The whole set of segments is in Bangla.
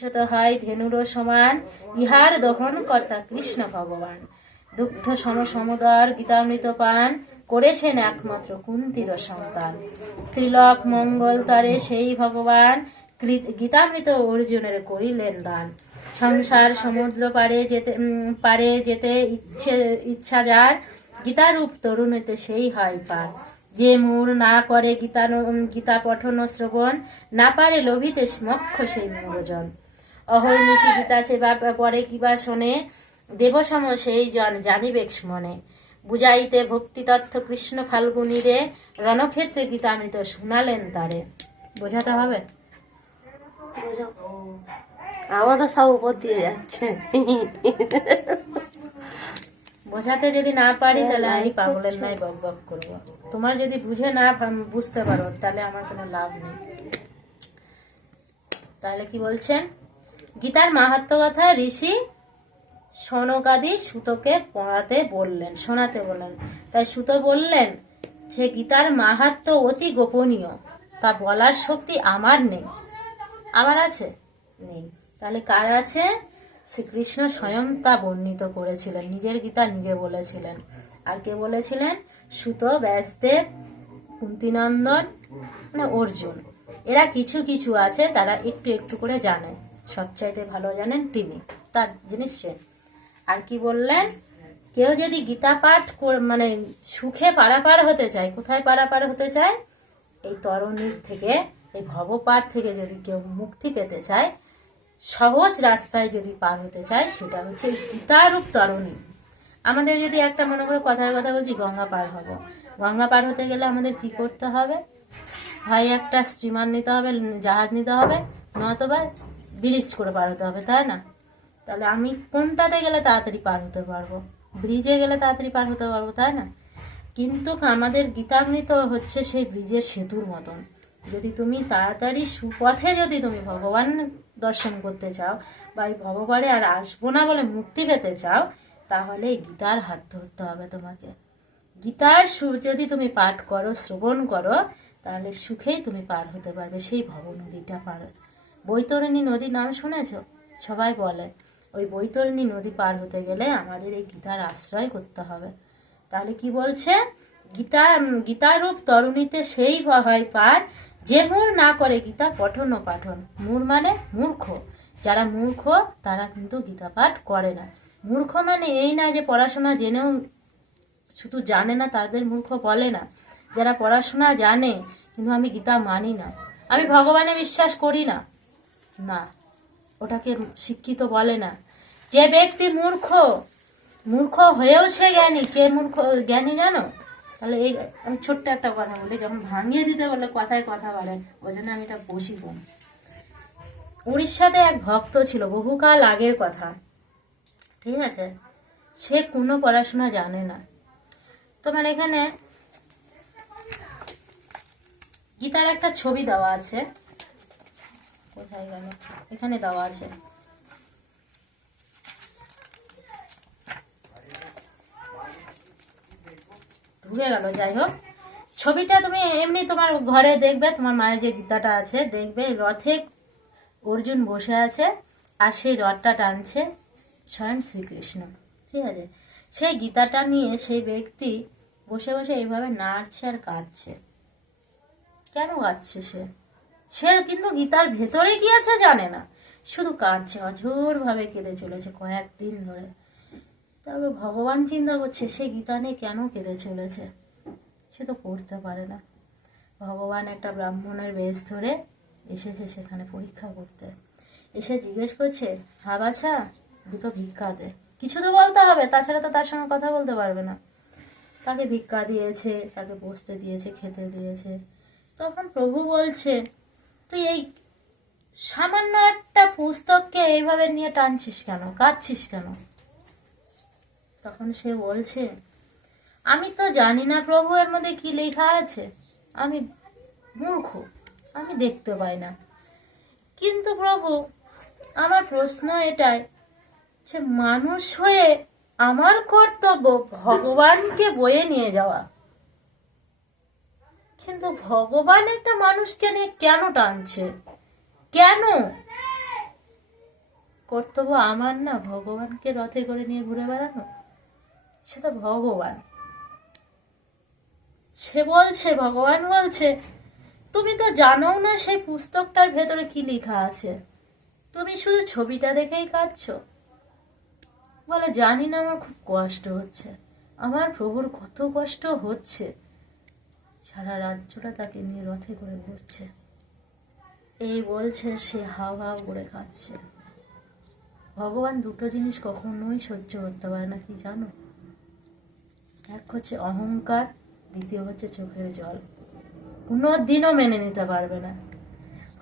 শত হয় ধেনুরও সমান, ইহার দহন কর্তা কৃষ্ণ ভগবান। দুগ্ধ সম সমুদর গীতামৃত পান, করেছেন একমাত্র কুন্তির সন্তান। ত্রিলোক মঙ্গল তরে সেই ভগবান, গীতামৃত অর্জুনের করিলেন দান। সংসার সমুদ্র পারে যেতে ইচ্ছা যার, গীতারূপ তরুণীতে সেই হয় পার। যে মূর না করে গীতা পঠন শ্রবণ, না পারে লোভিতে মক্ষ সেই মূরজন। অহর্নিশি গীতা চেবা পরে কিবা শোনে, দেবসম সেই জন জানিবেক মনে। বুঝাইতে ভক্তি তথ্য কৃষ্ণ ফাল্গুনীরে, রণক্ষেত্রে গীতামৃত শুনালেন তারে। বোঝাতে হবে? আমাদের সব উপর দিয়ে যাচ্ছে। বোঝাতে যদি না পারি তাহলে আমি পাগলের নাই বক বক করবো। তোমার যদি বুঝে না বুঝতে পারো তাহলে আমার কোনো লাভ নেই। তাহলে কি বলছেন? গীতার মাহাত্ম্য কথা ঋষি শৌনকাদি সুতোকে শোনাতে বললেন। তাই সুতো বললেন যে গীতার মাহাত্ম্য অতি গোপনীয়, তা বলার শক্তি আমার নেই। আমার আছে? নেই। তাহলে কার আছে? শ্রীকৃষ্ণ স্বয়ং তা বর্ণিত করেছিলেন, নিজের গীতা নিজে বলেছিলেন। আর কে বলেছিলেন? সুত, ব্যাসদেব, কুন্তিনন্দন, মানে অর্জুন। এরা কিছু কিছু আছে, তারা একটু একটু করে জানেন, সবচাইতে ভালো জানেন তিনি, তার জিনিস সে। আর কি বললেন? কেউ যদি গীতা পাঠ মানে সুখে পারাপার হতে চায়, কোথায় পারাপার হতে চায়? এই তরণীর থেকে, এই ভবপার থেকে যদি কেউ মুক্তি পেতে চায়, সহজ রাস্তায় যদি পার হতে চায়, সেটা হচ্ছে গীতারূপ তরণী। আমাদের যদি একটা মনে করে কথার কথা বলছি, গঙ্গা পার হব, গঙ্গা পার হতে গেলে আমাদের কি করতে হবে? হয় একটা স্টিমার নিতে হবে, জাহাজ নিতে হবে, নয়তোবা ব্রিজ করে পার হতে হবে, তাই না? তাহলে আমি কোনটাতে গেলে তাড়াতাড়ি পার হতে পারবো? ব্রিজে গেলে তাড়াতাড়ি পার হতে পারবো, তাই না? কিন্তু আমাদের গীতামৃত হচ্ছে সেই ব্রিজের সেতুর মতন। যদি তুমি তাড়াতাড়ি সুপথে যদি তুমি ভগবান দর্শন করতে চাও, বা এই ভগবানে আর আসবো না বলে মুক্তি পেতে চাও, তাহলে এই গীতার হাত ধরতে হবে তোমাকে। গীতার যদি তুমি পাঠ করো, শ্রবণ করো, তাহলে সুখেই তুমি পার হতে পারবে সেই ভব নদীটা পার। বৈতরণী নদীর নাম শুনেছ? সবাই বলে। ওই বৈতরণী নদী পার হতে গেলে আমাদের এই গীতার আশ্রয় করতে হবে। তাহলে কি বলছে? গীতারূপ তরুণীতে সেই হয় পার, যে মূর না করে গীতা পঠন ও পাঠন। মূর মানে মূর্খ। যারা মূর্খ তারা কিন্তু গীতা পাঠ করে না। মূর্খ মানে এই না যে পড়াশোনা জেনেও শুধু জানে না, তাদের মূর্খ বলে না। যারা পড়াশোনা জানে কিন্তু আমি গীতা মানি না, আমি ভগবানে বিশ্বাস করি না, না, ওটাকে শিক্ষিত বলে না। যে ব্যক্তি মূর্খ হয়েও সে জ্ঞানী, কে মূর্খ জ্ঞানী জানো? তাহলে এই আমি ছোট্ট একটা কথা বলি, যখন ভাঙিয়ে দিতে বলে কথায় কথা বলে, ওই জন্য আমি এটা বসিব। উড়িষ্যাতে এক ভক্ত ছিল, বহুকাল আগের কথা, ঠিক আছে? সে কোনো পড়াশোনা জানে না। তোমার এখানে গীতার একটা ছবি দেওয়া আছে, কোথায় গেল? এখানে দেওয়া আছে। ভুলে গেল, যাই হোক। ছবিটা তুমি এমনি তোমার ঘরে দেখবে, তোমার মায়ের যে গীতাটা আছে দেখবে, রথে অর্জুন বসে আছে আর সেই রথটা টানছে স্বয়ং শ্রীকৃষ্ণ, ঠিক আছে? সেই গীতাটা নিয়ে সেই ব্যক্তি বসে বসে এইভাবে নাড়ছে আর কাঁদছে। কেন কাঁদছে সে কিন্তু গীতার ভেতরে কি আছে জানে না, শুধু কাঁদছে, অঝোর ভাবে কেঁদে চলেছে কয়েকদিন ধরে। তবে ভগবান চিন্তা করছে সে গীতা নিয়ে কেন কেঁদে চলেছে, সে তো পড়তে পারে না। ভগবান একটা ব্রাহ্মণের বেশ ধরে এসেছে সেখানে পরীক্ষা করতে। এসে জিজ্ঞেস করছে, হা বাছা, দুটো ভিক্ষা দে। কিছু তো বলতে হবে, তাছাড়া তো তার সঙ্গে কথা বলতে পারবে না। তাকে ভিক্ষা দিয়েছে, তাকে বসতে দিয়েছে, খেতে দিয়েছে। তখন প্রভু বলছে, তুই এই সামান্য একটা পুস্তককে এইভাবে নিয়ে টানছিস কেন, কাঁদছিস কেন? তখন সে বলছে, আমি তো জানি না প্রভু এর মধ্যে কি লেখা আছে, আমি মূর্খ, আমি দেখতে পাই না। কিন্তু প্রভু, আমার প্রশ্ন এটাই যে মানুষ হয়ে আমার কর্তব্য ভগবানকে বয়ে নিয়ে যাওয়া, কিন্তু ভগবান একটা মানুষকে নিয়ে কেন টানছে, কেন? কর্তব্য আমার না ভগবানকে রথে করে নিয়ে ঘুরে বেড়ানো? সে তো ভগবান, সে বলছে, ভগবান বলছে তুমি তো জানো না সেই পুস্তকটার ভেতরে কি লেখা আছে, তুমি শুধু ছবিটা দেখেই কাঁদছো। বলে জানি না, আমার খুব কষ্ট হচ্ছে, আমার প্রভুর কত কষ্ট হচ্ছে, সারা রাজ্যটা তাকে নিয়ে রথে করে ঘুরছে। এই বলছে, সে হাও হাও করে কাঁদছে। ভগবান দুটো জিনিস কখনোই সহ্য করতে পারে না, কি জানো? এক হচ্ছে অহংকার, দ্বিতীয় হচ্ছে চোখের জল। কোনো দিনও মেনে নিতে পারবে না।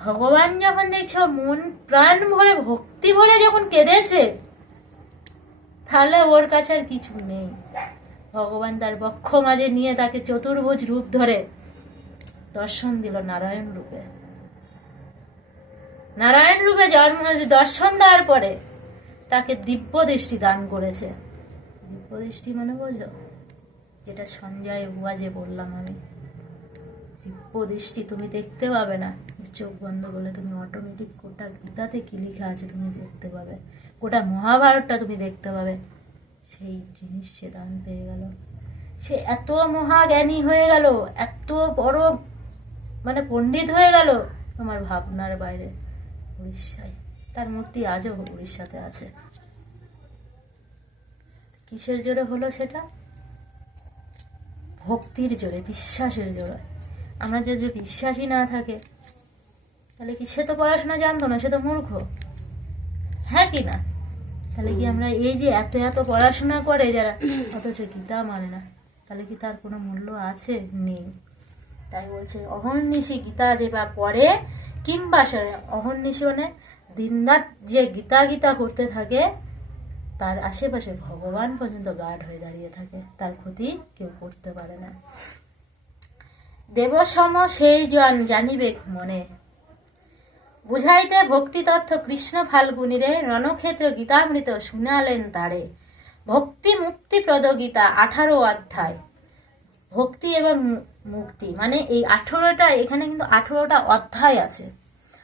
ভগবান যখন দেখছো মন প্রাণ ভরে ভক্তি ভরে যখন কেঁদেছে, তাহলে ওর কাছে আর কিছু নেই। ভগবান তার বক্ষ মাঝে নিয়ে তাকে চতুর্ভুজ রূপ ধরে দর্শন দিল নারায়ণ রূপে। নারায়ণ রূপে জন্ম দর্শন দেওয়ার পরে তাকে দিব্য দৃষ্টি দান করেছে। দিব্য দৃষ্টি মানে বোঝো, যেটা সঞ্জয় বুয়া যে বললাম আমি, দিব্য দৃষ্টি। তুমি দেখতে পাবে না, চোখ বন্ধ করলে তুমি অটোমেটিক গোটা গীতাতে কি লেখা আছে তুমি দেখতে পাবে, গোটা মহাভারতটা তুমি দেখতে পাবে। সেই জিনিস সে দান পেয়ে গেল। সে এত মহাজ্ঞানী হয়ে গেল, এত বড় মানে পণ্ডিত হয়ে গেল, তোমার ভাবনার বাইরে। উড়িষ্যায় তার মূর্তি আজও উড়িষ্যাতে আছে। কিসের জোরে হলো সেটা? ভক্তির জোরে, বিশ্বাসের জোরে। আমরা যদি বিশ্বাসই না থাকে, তাহলে কি সে তো পড়াশোনা জানতো না, সে তো মূর্খ, হ্যাঁ কি না? তাহলে কি আমরা এই যে এত এত পড়াশোনা করে যারা, অথচ গীতা মানে না, তাহলে কি তার কোনো মূল্য আছে? নেই। তাই বলছে অহর্নিশি গীতা যে বা পড়ে কিংবা অহর্নিশি মানে দিনরাত যে গীতা গীতা করতে থাকে, তার আশেপাশে ভগবান পর্যন্ত গার্ড হয়ে দাঁড়িয়ে থাকে, তার ক্ষতি কেউ করতে পারে না। দেবসম সেই জন জানিবে মনে, বুঝাইতে ভক্তি তথ্য কৃষ্ণ ফাল্গুনিরে, রণক্ষেত্র গীতামৃত শুনালেন তারে। ভক্তি মুক্তি প্রদ গীতা 18 অধ্যায়। ভক্তি এবং মুক্তি মানে এই 18টা, এখানে কিন্তু 18টা অধ্যায় আছে।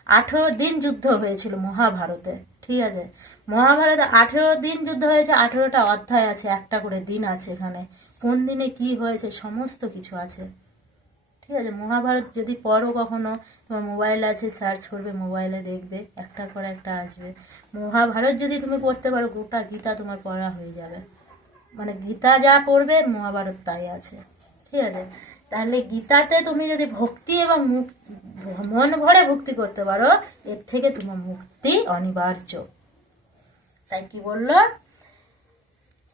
18 দিন যুদ্ধ হয়েছিল মহাভারতে, ঠিক আছে? মহাভারতে 18 দিন যুদ্ধ হয়েছে, 18টা অধ্যায় আছে, একটা করে দিন আছে এখানে। কোন দিনে কি হয়েছে সমস্ত কিছু আছে, ঠিক আছে? মহাভারত যদি পড়ো কখনো, তোমার মোবাইল আছে, সার্চ করবে, মোবাইলে দেখবে, একটার পর একটা আসবে। মহাভারত যদি তুমি পড়তে পারো, গোটা গীতা তোমার পড়া হয়ে যাবে। মানে গীতা যা পড়বে মহাভারত তাই আছে, ঠিক আছে? তাহলে গীতাতে তুমি যদি ভক্তি এবং মন ভরে ভক্তি করতে পারো, এর থেকে তোমার মুক্তি অনিবার্য। তাই কি বললো?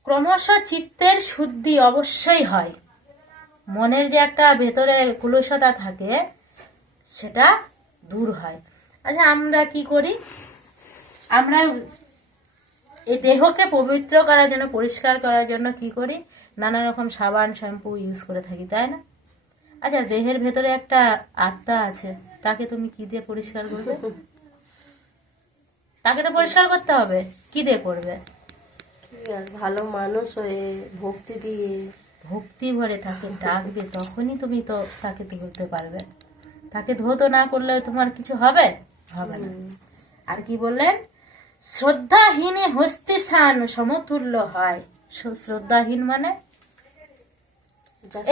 ক্রমশ চিত্তের শুদ্ধি অবশ্যই হয়। মনের যে একটা ভেতরে কুলসতা থাকে, সেটা দূর হয়। আচ্ছা, আমরা কি করি? আমরা এই দেহকে পবিত্র করার জন্য, পরিষ্কার করার জন্য কি করি? নানা রকম সাবান শ্যাম্পু ইউজ করে থাকি, তাই না? আচ্ছা, দেহের ভেতরে একটা আত্মা আছে, তাকে তুমি কি দিয়ে পরিষ্কার করবে? তাকে তো পরিষ্কার করতে হবে, কি দিয়ে করবে? ভালো মানুষ হয়ে ভক্তি দিয়ে, ভক্তি ভরে তাকে ডাকবে, তখনই তুমি তো তাকে ধরতে পারবে। তাকে ধৌত না করলে তোমার কিছু হবে? হবে না। আর কি বললেন? শ্রদ্ধাহীনে হস্তি স্থান সমতুল্য হয়। শ্রদ্ধাহীন মানে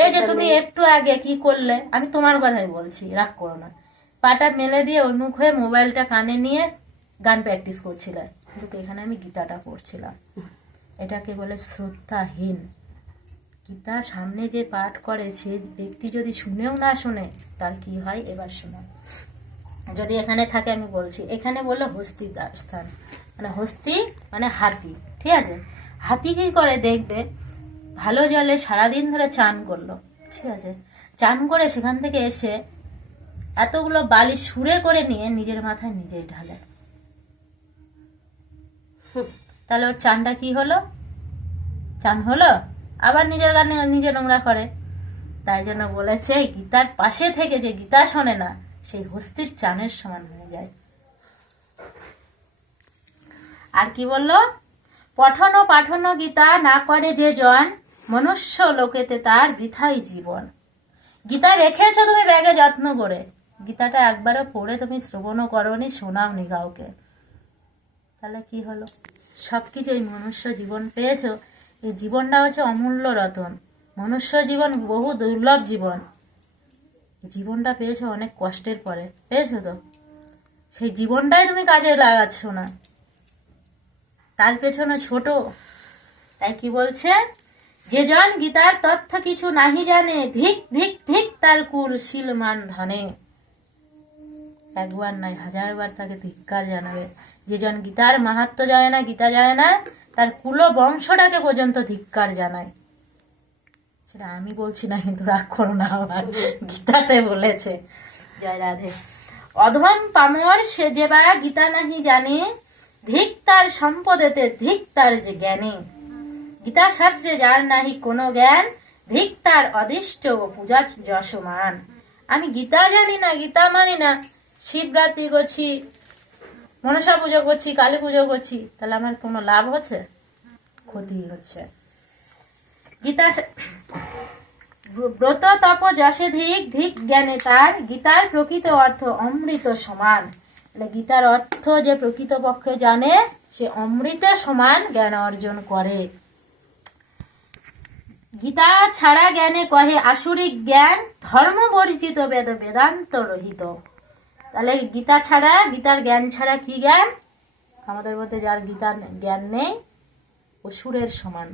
এই যে তুমি একটু আগে কি করলে, আমি তোমার কথাই বলছি, রাগ করো না। পাটা মেলে দিয়ে উন্মুখ হয়ে মোবাইলটা কানে নিয়ে গান প্র্যাকটিস করছিলে, কিন্তু এখানে আমি গীতাটা পড়ছিলাম। এটাকে বলে শ্রদ্ধাহীন। গীতা সামনে যে পাঠ করে, সে ব্যক্তি যদি শুনেও না শোনে, তার কি হয় এবার শোনো। যদি এখানে থাকে, আমি বলছি, এখানে বললো হস্তি স্থান, মানে হস্তি মানে হাতি, ঠিক আছে? হাতি কি করে দেখবে, ভালো জলে সারাদিন ধরে চান করলো, ঠিক আছে? চান করে সেখান থেকে এসে এতগুলো বালি সুরে করে নিয়ে নিজের মাথায় নিজেই ঢালে, তাহলে ওর চানটা কি হলো? চান হলো? আবার নিজের গানে নিজে নোংরা করে। তাই জন্য বলেছে, গীতার পাশে থেকে যে গীতা শোনে না, সেই হস্তির চানের সমান হয়ে যায়। আর কি বললো? পঠন ও পাঠন গীতা না করে যে জন, মনুষ্য লোকেতে তার বৃথাই জীবন। গীতা রেখেছো তুমি ব্যাগে যত্ন করে, গীতাটা একবারও পড়ে তুমি শ্রবণও করোনি, শোনাওনি কাউকে, তাহলে কি হলো? সব কিছু এই মনুষ্য জীবন পেয়েছো, এই জীবনটা হচ্ছে অমূল্য রতন। মনুষ্য জীবন বহু দুর্লভ জীবন। এই জীবনটা পেয়েছো অনেক কষ্টের পরে, পেয়েছো তো, সেই জীবনটাই তুমি কাজে লাগাচ্ছ না, তার পেছনে ছোট। তাই কি বলছে, যে জন গীতার তথ্য কিছু নাহি জানে, ধিক ধিক ধিক তার কুল শিলমান ধনে। একবার নয়, হাজারবার তাকে ধিক্কার জানাবে। যে জন গীতার মাহাত্ম্য জানে না, গীতা জানে না, তার কুল বংশটাকে পর্যন্ত ধিক্কার জানায়। সেটা আমি বলছি না, কিন্তু রাগ করো না, আমার গীতাতে বলেছে। জয় রাধে। অধম পামর সে যে বা গীতা নাহি জানে, ধিক তার সম্পদেতে, ধিক তার যে জ্ঞানে। গীতা শাস্ত্রে যার নাহি কোনো জ্ঞান, ধিক তার অদিষ্ট ও পূজা যশমান। আমি গীতা জানি না, গীতা মানি না, শিবরাত্রি করছি, মনসা পুজো করছি, কালী পুজো করছি, তাহলে আমার কোনো লাভ হচ্ছে? ক্ষতি হচ্ছে। গীতা ব্রত তপ যশে ধিক, ধিক জ্ঞানে তার, গীতার প্রকৃত অর্থ অমৃত সমান। তাহলে গীতার অর্থ যে প্রকৃত পক্ষে জানে, সে অমৃতের সমান জ্ঞান অর্জন করে। গীতা ছাড়া জ্ঞানে কহে আসুরিক জ্ঞান, ধর্ম বর্জিত বেদ বেদান্ত রহিত। তাহলে গীতা ছাড়া, গীতার জ্ঞান ছাড়া কি জ্ঞান? আমাদের মধ্যে যার গীতার জ্ঞান নেই, অসুরের সমান।